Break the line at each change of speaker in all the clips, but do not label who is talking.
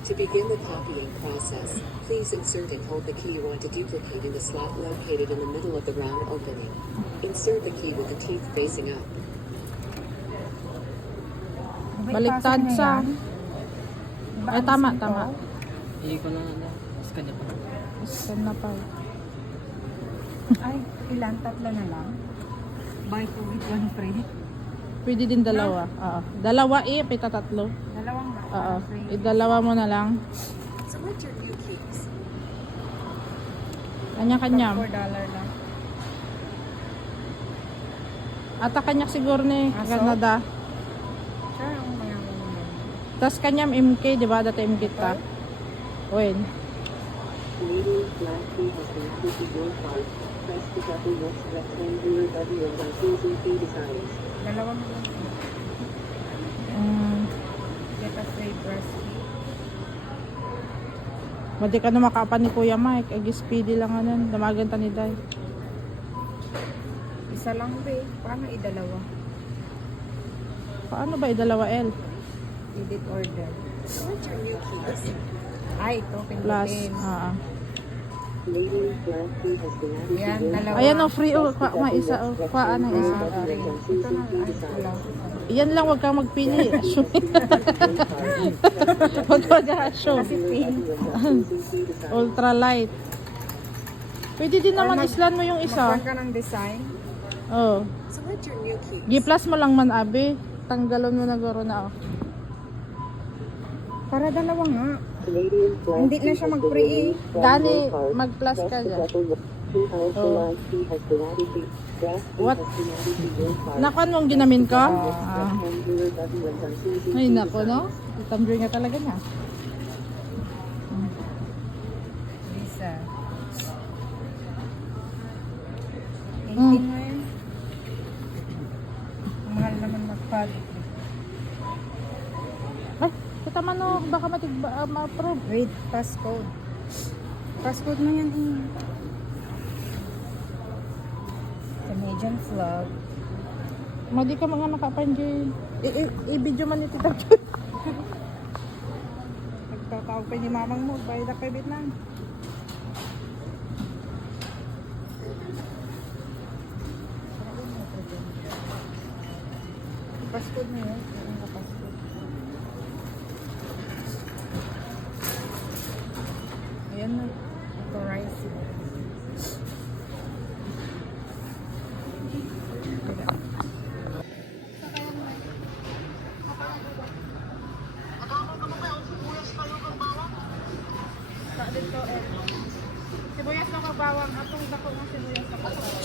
To begin the copying process, please insert and hold the key you want to duplicate in the slot located in the middle of the round opening. Insert the key with the teeth facing up.
Baliktad sa... Ay, tama.
Hindi ko na ano. Scan niya pa.
Scan na pa.
Ay, ilan? Tatlo na lang? Buy two with one free?
Pwede din dalawa. Oo. Dalawa pita tatlo.
Dalawang
Oo. Idalawa mo na lang.
Select your new keys.
Kanya-kanya.
$4 lang.
Ata kanya siguro ni
Aso?
Canada.
Sure, ang mayaman naman.
Tas kanyam MK, di ba? Dati MK ta. When?
Canadian flag key has been added to your card. Press the button next rectangular button and choosing key designs.
Dalawang lang. Get a free brush key.
Madi ka na makapan ni Kuya Mike. Agi speedy lang anan. Damagan ta ni Day.
Isa lang ba eh. Paano idalawa?
Paano ba idalawa L?
Edit order.
Select your new keys.
Ay, ito.
Plus.
Pindutin.
Canadian flag key has been added
Yan,
to your
dalawa.
Ayan o, free o. Ma isa o. Paan ang isa.
Ito na lang. Ay, wala.
Yan lang, wag kang magpili. Assume. Wag ka mag-assume.
Kasi pink.
Ultra light. Pwede din naman islan mo yung isa.
Magpan ka ng design.
Oh.
Select your new keys.
G-plus mo lang man, abi. Tanggalon mo na guro na, oh.
Para dalawa nga.
Canadian flag
Hindi na siya mag-free eh.
Gani, mag-plus ka dyan. Oh. What? Nakuan mong ginamin ko? Ay, nako, no? Tumbler nga talaga niya.
Lisa. 18
Mm.
mo yun. Mahal naman mag-pad.
Ay, kita man, no, baka ma-approve.
Wait, passcode. Passcode mo yan eh. Canadian flag.
Madi ka mga makapan dyan. I-video man ni Tita. Nagtatawag pa ni mamang mo. Bayad na kay Vietnam.
Passcode mo yun. Ang passcode.
Ayan na.
Authorized.
Dito, sibuyas na kabawang. Atong dako ng sibuyas na kabawang.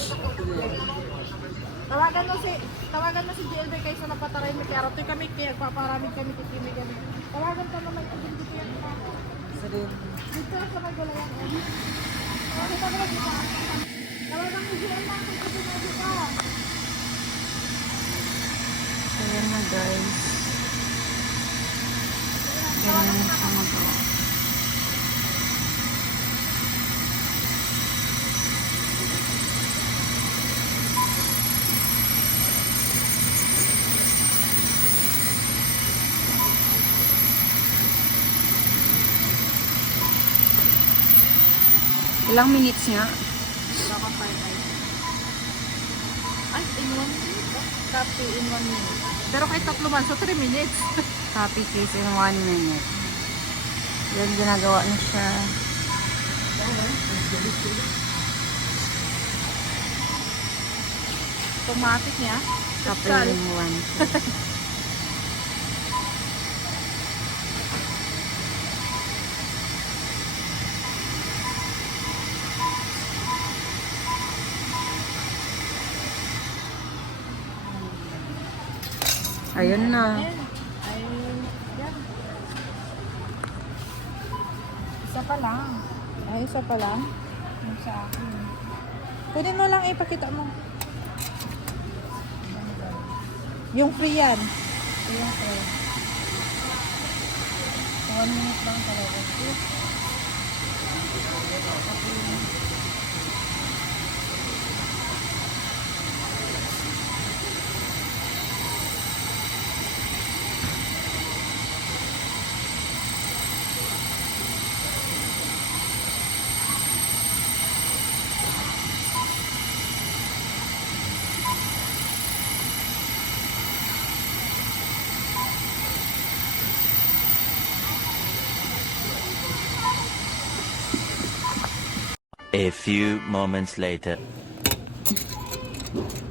Tawagan mo si GLB kaysa napataray mo kaya ratoy kami kaya paparamid kami kikimig kami. Tawagan ka naman kung hindi kaya ka. Dito sa magulayan. Tawagan mo GLB kung hindi ka.
Ayan na guys. Ganyan na siya magawa. Ilang minutes nga?
Ay, in 1 minute. Copy in 1 minute. Pero kahit 3 man, so 3 minutes.
Copy case in 1 minute. Yan, ginagawa na siya.
Automatic niya.
Copy
Sal.
in 1. Ayun na.
Ay, yan.
Isa pa lang.
Ay, isa pa lang.
Yung sa akin.
Kunin mo lang, ipakita mo. Yung free yan.
Yung frame. 1 minute lang talaga.
A few moments later.